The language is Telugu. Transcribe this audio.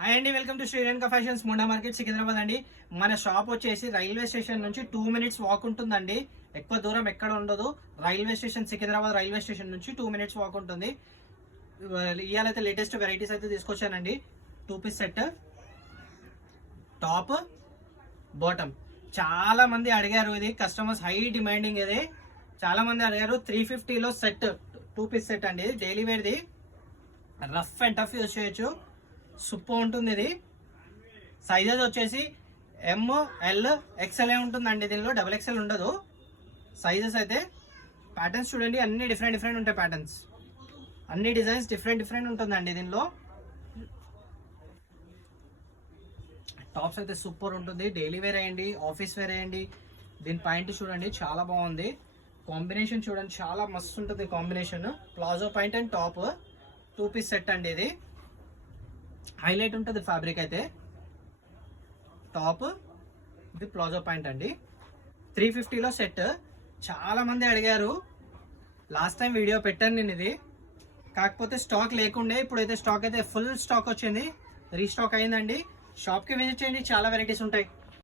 హాయ్ అండి, welcome to Srirenuka fashions Munda market Secunderabad అండి. మన షాప్ వచ్చేసి రైల్వే స్టేషన్ నుంచి 2 minutes వాక్ ఉంటుందండి. ఎక్కువ దూరం ఎక్కడ ఉండదు. Railway station Secunderabad railway station నుంచి 2 minutes వాక్ ఉంటుంది. ఇవాళైతే లేటెస్ట్ వెరైటీస్ అయితే తీసుకొచ్చానండి. 2-piece set, top, bottom. చాలా మంది అడిగారు, ఇది కస్టమర్స్ హై డిమాండింగ్. ఇది చాలా మంది అడిగారు. 350లో సెట్, 2-piece సెట్ అండి. డైలీ వేర్ది, రఫ్ అండ్ టఫ్ యూజ్ చేయొచ్చు. సూపర్ ఉంటుంది. ఇది సైజెస్ వచ్చేసి ML XL ఉంటుందండి. దీనిలో XXL ఉండదు. సైజెస్ అయితే ప్యాటర్న్స్ చూడండి, అన్ని డిఫరెంట్ ఉంటాయి. ప్యాటర్న్స్ అన్ని డిజైన్స్ డిఫరెంట్ ఉంటుందండి. దీనిలో టాప్స్ అయితే సూపర్ ఉంటుంది. డైలీ వేర్ అయ్యండి, ఆఫీస్ వేర్ అయ్యండి. దీని పాయింట్ చూడండి, చాలా బాగుంది. కాంబినేషన్ చూడండి, చాలా మస్తు ఉంటుంది combination. Palazzo point and top, 2-piece set అండి. ఇది హైలైట్ ఉంటుంది ఫ్యాబ్రిక్ అయితే. టాప్, ఇది ప్లాజో పాయింట్ అండి. 350లో సెట్. చాలా మంది అడిగారు, లాస్ట్ టైం వీడియో పెట్టాను నేను. ఇది కాకపోతే స్టాక్ లేకుండే, ఇప్పుడైతే స్టాక్ అయితే ఫుల్ స్టాక్ వచ్చింది, రీస్టాక్ అయిందండి. షాప్కి విజిట్ చేయండి, చాలా వెరైటీస్ ఉంటాయి.